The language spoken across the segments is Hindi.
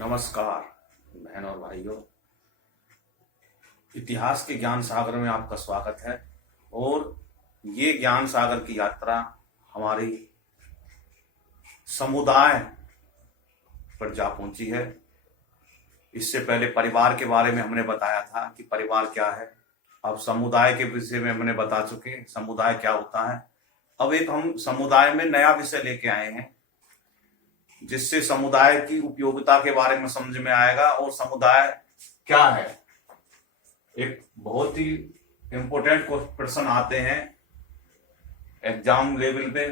नमस्कार बहन और भाइयों, इतिहास के ज्ञान सागर में आपका स्वागत है। और ये ज्ञान सागर की यात्रा हमारी समुदाय पर जा पहुंची है। इससे पहले परिवार के बारे में हमने बताया था कि परिवार क्या है। अब समुदाय के विषय में हमने बता चुके समुदाय क्या होता है। अब एक हम समुदाय में नया विषय लेके आए हैं जिससे समुदाय की उपयोगिता के बारे में समझ में आएगा और समुदाय क्या है। एक बहुत ही इंपॉर्टेंट प्रश्न आते हैं एग्जाम लेवल पे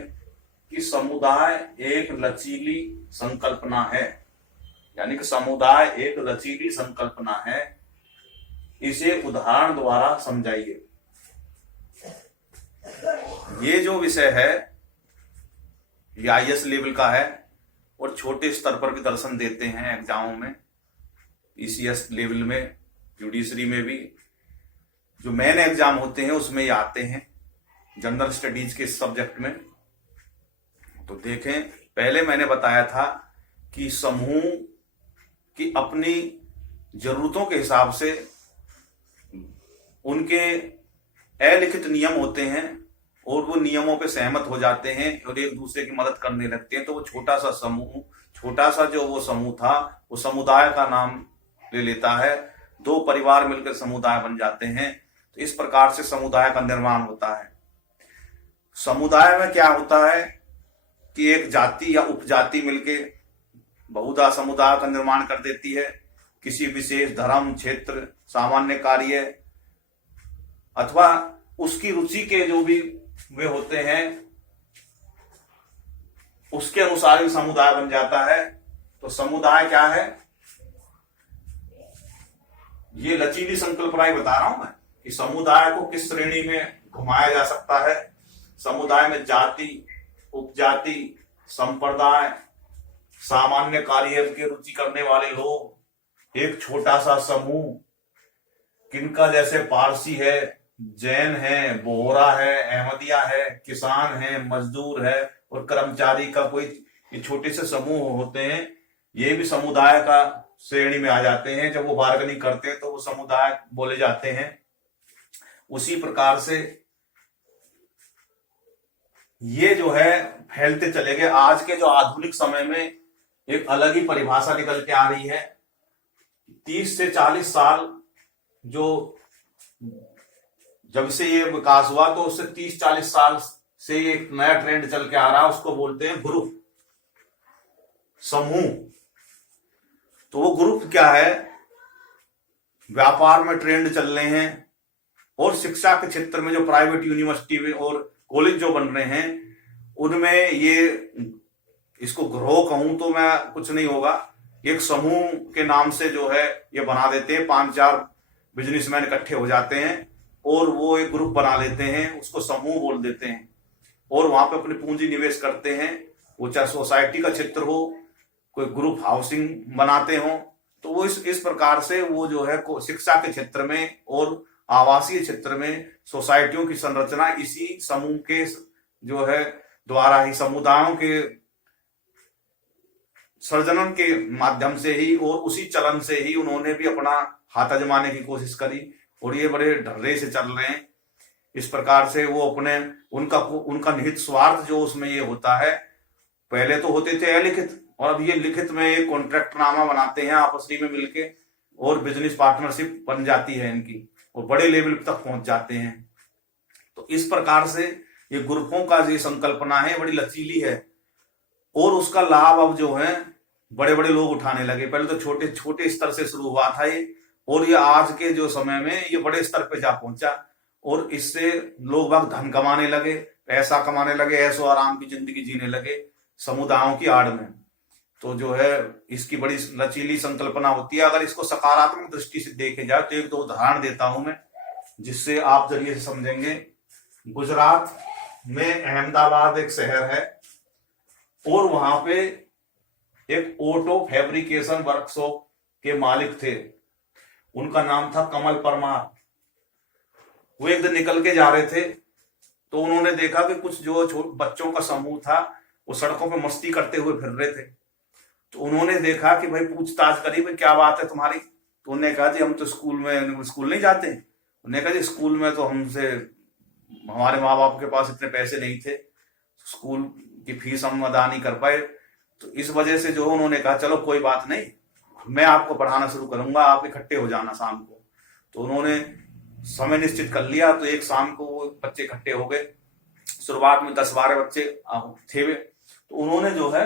कि समुदाय एक लचीली संकल्पना है, यानी कि समुदाय एक लचीली संकल्पना है। इसे उदाहरण द्वारा समझाइए। ये जो विषय है ये आईएएस लेवल का है और छोटे स्तर पर भी दर्शन देते हैं एग्जामों में, ईसीएस लेवल में, जुडिशरी में भी जो मेन एग्जाम होते हैं उसमें ये आते हैं जनरल स्टडीज के सब्जेक्ट में। तो देखें, पहले मैंने बताया था कि समूह की अपनी जरूरतों के हिसाब से उनके अलिखित नियम होते हैं और वो नियमों पे सहमत हो जाते हैं और एक दूसरे की मदद करने लगते हैं। तो वो छोटा सा जो वो समूह था वो समुदाय का नाम ले लेता है। दो परिवार मिलकर समुदाय बन जाते हैं। तो इस प्रकार से समुदाय का निर्माण होता है। समुदाय में क्या होता है कि एक जाति या उपजाति मिलके बहुधा समुदाय का निर्माण कर देती है। किसी विशेष धर्म, क्षेत्र, सामान्य कार्य अथवा उसकी रुचि के जो भी वे होते हैं उसके अनुसार ही समुदाय बन जाता है। तो समुदाय क्या है? ये लचीली संकल्पनाएं बता रहा हूं मैं कि समुदाय को किस श्रेणी में घुमाया जा सकता है। समुदाय में जाति, उपजाति, संप्रदाय, सामान्य कार्य की रुचि करने वाले लोग, एक छोटा सा समूह, किनका जैसे पारसी है, जैन है, बोहरा है, अहमदिया है, किसान है, मजदूर है और कर्मचारी का कोई ये छोटे से समूह होते हैं। ये भी समुदाय का श्रेणी में आ जाते हैं। जब वो बार्गेनिंग करते हैं तो वो समुदाय बोले जाते हैं। उसी प्रकार से ये जो है फैलते चले गए। आज के जो आधुनिक समय में एक अलग ही परिभाषा निकल के आ रही है। 30 से 40 साल जो जब से ये विकास हुआ तो उससे 30-40 साल से एक नया ट्रेंड चल के आ रहा है, उसको बोलते हैं ग्रुप, समूह। तो वो ग्रुप क्या है? व्यापार में ट्रेंड चल रहे हैं और शिक्षा के क्षेत्र में जो प्राइवेट यूनिवर्सिटी में और कॉलेज जो बन रहे हैं उनमें ये इसको ग्रोह कहूं तो मैं कुछ नहीं होगा। एक समूह के नाम से जो है ये बना देते हैं। 5-4 बिजनेसमैन इकट्ठे हो जाते हैं और वो एक ग्रुप बना लेते हैं, उसको समूह बोल देते हैं और वहां पे अपनी पूंजी निवेश करते हैं। वो चाहे सोसाइटी का क्षेत्र हो, कोई ग्रुप हाउसिंग बनाते हो, तो वो इस प्रकार से वो जो है शिक्षा के क्षेत्र में और आवासीय क्षेत्र में सोसाइटियों की संरचना इसी समूह के जो है द्वारा ही, समुदायों के सर्जनन के माध्यम से ही और उसी चलन से ही उन्होंने भी अपना हाथ आजमाने की कोशिश करी और ये बड़े ढर्रे से चल रहे हैं। इस प्रकार से वो अपने उनका निहित स्वार्थ जो उसमें ये होता है, पहले तो होते थे अलिखित और अब ये लिखित में एक कॉन्ट्रैक्टनामा बनाते हैं आपस में मिलके और बिजनेस पार्टनरशिप बन जाती है इनकी और बड़े लेवल तक पहुंच जाते हैं। तो इस प्रकार से ये ग्रुपों का जो संकल्पना है बड़ी लचीली है और उसका लाभ अब जो है बड़े बड़े लोग उठाने लगे। पहले तो छोटे छोटे स्तर से शुरू हुआ था ये और ये आज के जो समय में ये बड़े स्तर पे जा पहुंचा और इससे लोग बाग धन कमाने लगे, पैसा कमाने लगे, ऐशो आराम की जिंदगी जीने लगे समुदायों की आड़ में। तो जो है इसकी बड़ी लचीली संकल्पना होती है। अगर इसको सकारात्मक दृष्टि से देखे जाए तो एक दो उदाहरण देता हूं मैं जिससे आप जरिए से समझेंगे। गुजरात में अहमदाबाद एक शहर है और वहां पे एक ऑटो फैब्रिकेशन वर्कशॉप के मालिक थे। उनका नाम था कमल परमार। वो एक दिन निकल के जा रहे थे तो उन्होंने देखा कि कुछ जो बच्चों का समूह था वो सड़कों पे मस्ती करते हुए फिर रहे थे तो उन्होंने देखा कि भाई पूछताछ करी, भाई क्या बात है तुम्हारी। तो उन्होंने कहा जी हम तो स्कूल नहीं जाते। उन्होंने कहा जी स्कूल में तो हमारे माँ बाप के पास इतने पैसे नहीं थे, स्कूल की फीस हम अदा नहीं कर पाए, तो इस वजह से जो उन्होंने कहा चलो कोई बात नहीं, मैं आपको पढ़ाना शुरू करूंगा, आप इकट्ठे हो जाना शाम को। तो उन्होंने समय निश्चित कर लिया। तो एक शाम को वो बच्चे इकट्ठे हो गए। शुरुआत में 10-12 बच्चे थे वे। तो उन्होंने जो है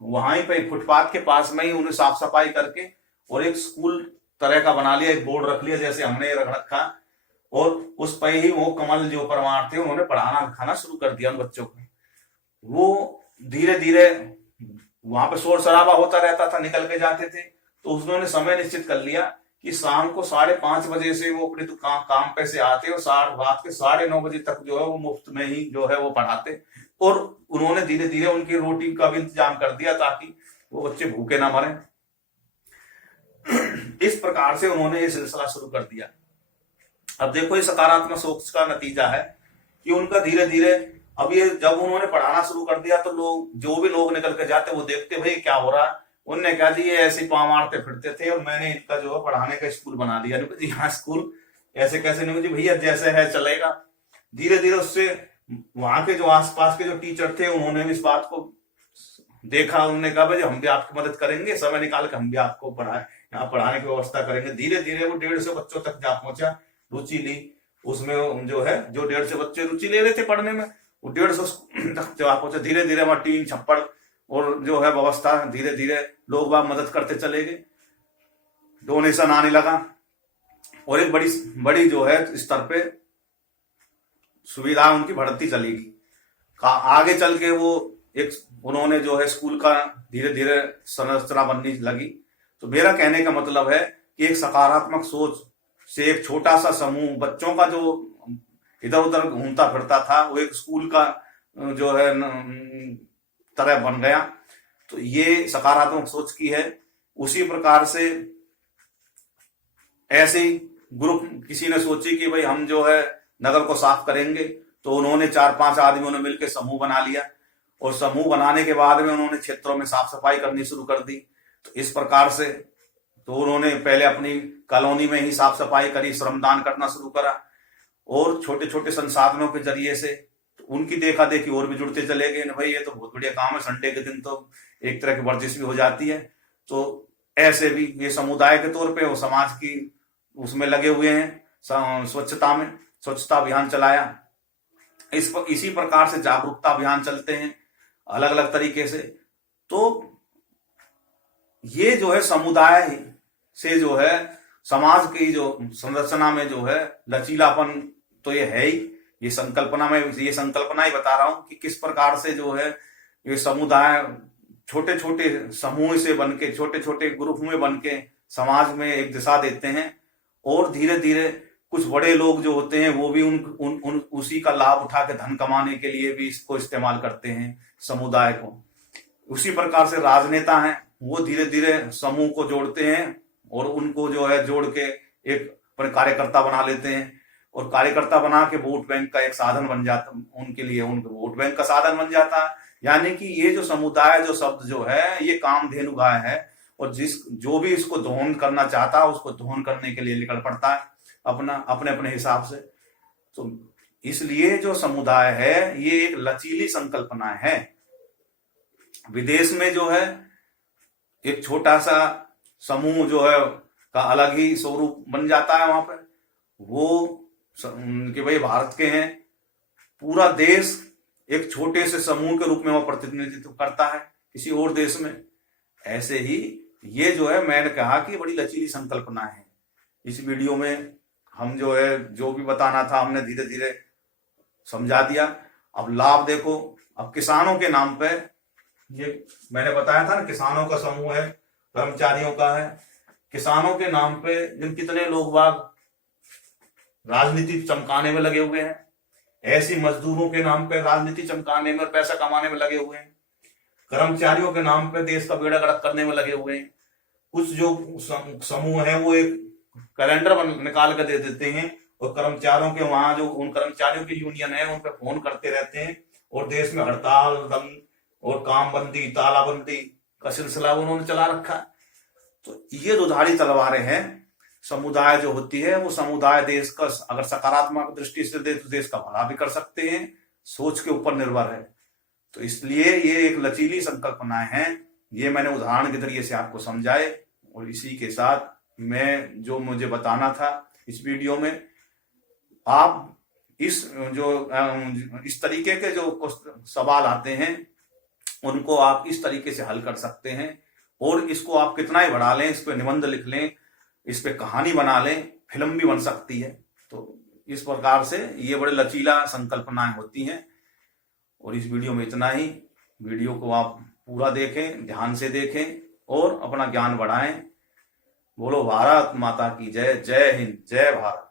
वहां पे फुटपाथ के पास में ही उन्हें साफ सफाई करके और एक स्कूल तरह का बना लिया, एक बोर्ड रख लिया जैसे हमने रख रखा, और उस पर ही वो कमल जो परमार थे उन्होंने पढ़ाना लिखाना शुरू कर दिया उन बच्चों को। वो धीरे धीरे वहां पे शोर शराबा होता रहता था, निकल के जाते थे। तो उन्होंने समय निश्चित कर लिया कि शाम को 5:30 बजे से वो अपने दुकान काम पे से आते और रात के 9:30 बजे तक जो है वो मुफ्त में ही जो है वो पढ़ाते। और उन्होंने धीरे धीरे उनकी रोटी का भी इंतजाम कर दिया ताकि वो बच्चे भूखे ना मरें। इस प्रकार से उन्होंने ये सिलसिला शुरू कर दिया। अब देखो ये सकारात्मक सोच का नतीजा है कि उनका धीरे धीरे, अब ये जब उन्होंने पढ़ाना शुरू कर दिया तो लोग, जो भी लोग निकल के जाते वो देखते भाई क्या हो रहा है। उनने कहा जी ये ऐसे पाँव मारते फिरते थे और मैंने इनका जो है पढ़ाने का स्कूल बना दिया। जी हाँ स्कूल ऐसे कैसे? नहीं जी भैया जैसे है चलेगा। धीरे धीरे उससे वहां के जो आसपास के जो टीचर थे उन्होंने भी इस बात को देखा। उन्होंने कहा भाई हम भी आपकी मदद करेंगे, समय निकाल के हम भी आपको यहाँ पढ़ाने की व्यवस्था करेंगे। धीरे धीरे वो 150 बच्चों तक जा पहुंचा, रुचि ली उसमें। जो है जो 150 बच्चे रुचि ले रहे थे पढ़ने में, वो 150 तक जा पहुंचा। धीरे धीरे वहां टीन छप्पड़ और जो है व्यवस्था, धीरे धीरे लोग बाग मदद करते चले गए, डोनेशन आने लगा और एक बड़ी जो है स्तर पे सुविधा उनकी बढ़ती चलेगी। आगे चल के वो उन्होंने जो है स्कूल का धीरे धीरे संरचना बननी लगी। तो मेरा कहने का मतलब है कि एक सकारात्मक सोच से एक छोटा सा समूह बच्चों का जो इधर उधर घूमता फिरता था वो एक स्कूल का जो है तरह बन गया। तो ये सकारात्मक सोच की है। उसी प्रकार से ऐसे ही ग्रुप किसी ने सोची कि भाई हम जो है नगर को साफ करेंगे, तो उन्होंने 4-5 आदमियों ने मिलकर समूह बना लिया और समूह बनाने के बाद में उन्होंने क्षेत्रों में साफ सफाई करनी शुरू कर दी। तो इस प्रकार से तो उन्होंने पहले अपनी कॉलोनी में ही साफ सफाई करी, श्रमदान करना शुरू करा और छोटे छोटे संसाधनों के जरिए से तो उनकी देखा देखी और भी जुड़ते चले गए। भाई ये तो बहुत बढ़िया काम है, संडे के दिन तो एक तरह की वर्जिश भी हो जाती है। तो ऐसे भी ये समुदाय के तौर पे वो समाज की उसमें लगे हुए हैं, स्वच्छता अभियान चलाया। इसी प्रकार से जागरूकता अभियान चलते हैं अलग अलग तरीके से। तो ये जो है समुदाय से जो है समाज की जो संरचना में जो है लचीलापन तो ये है ही। ये संकल्पना ही बता रहा हूं कि किस प्रकार से जो है ये समुदाय छोटे छोटे समूह से बनके, छोटे छोटे ग्रुप में बनके समाज में एक दिशा देते हैं और धीरे धीरे कुछ बड़े लोग जो होते हैं वो भी उसी का लाभ उठा के धन कमाने के लिए भी इसको इस्तेमाल करते हैं समुदाय को। उसी प्रकार से राजनेता हैं, वो धीरे धीरे समूह को जोड़ते हैं और उनको जो है जोड़ के एक कार्यकर्ता बना लेते हैं और कार्यकर्ता बना के वोट बैंक का एक साधन बन जाता, उनके लिए उनके वोट बैंक का साधन बन जाता है। यानी कि ये जो समुदाय जो शब्द जो है ये कामधेनु गाय है और जो भी इसको दोहन करना चाहता है उसको दोहन करने के लिए निकल पड़ता है अपने अपने हिसाब से। तो इसलिए जो समुदाय है ये एक लचीली संकल्पना है। विदेश में जो है एक छोटा सा समूह जो है का अलग ही स्वरूप बन जाता है वहां पर, वो कि भाई भारत के हैं, पूरा देश एक छोटे से समूह के रूप में वो प्रतिनिधित्व करता है किसी और देश में। ऐसे ही ये जो है मैंने कहा कि बड़ी लचीली संकल्पना है। इस वीडियो में हम जो है जो भी बताना था हमने धीरे धीरे समझा दिया। अब लाभ देखो, अब किसानों के नाम पे ये मैंने बताया था ना, किसानों का समूह है, कर्मचारियों का है। किसानों के नाम पे जिन कितने लोग बाग राजनीति चमकाने में लगे हुए हैं, ऐसी मजदूरों के नाम पे राजनीति चमकाने में और पैसा कमाने में लगे हुए हैं। कर्मचारियों के नाम पे देश का बेड़ा गर्क करने में लगे हुए हैं। कुछ जो समूह है वो एक कैलेंडर निकाल कर दे देते हैं और कर्मचारियों के वहां जो उन कर्मचारियों की यूनियन है उन पर फोन करते रहते हैं और देश में हड़ताल, दंग और काम बंदी, तालाबंदी का सिलसिला उन्होंने चला रखा है। तो ये दुधारी तलवारें हैं। समुदाय जो होती है वो समुदाय देश का अगर सकारात्मक दृष्टि से दे तो देश का भला भी कर सकते हैं, सोच के ऊपर निर्भर है। तो इसलिए ये एक लचीली संकल्पनाएं हैं, ये मैंने उदाहरण के जरिए से आपको समझाए। और इसी के साथ मैं जो मुझे बताना था इस वीडियो में, आप इस तरीके के जो सवाल आते हैं उनको आप इस तरीके से हल कर सकते हैं। और इसको आप कितना ही बढ़ा लें, इस पे निबंध लिख लें, इस पे कहानी बना लें, फिल्म भी बन सकती है। तो इस प्रकार से ये बड़े लचीला संकल्पनाएं होती हैं। और इस वीडियो में इतना ही। वीडियो को आप पूरा देखें, ध्यान से देखें और अपना ज्ञान बढ़ाएं। बोलो भारत माता की जय। जय हिंद, जय भारत।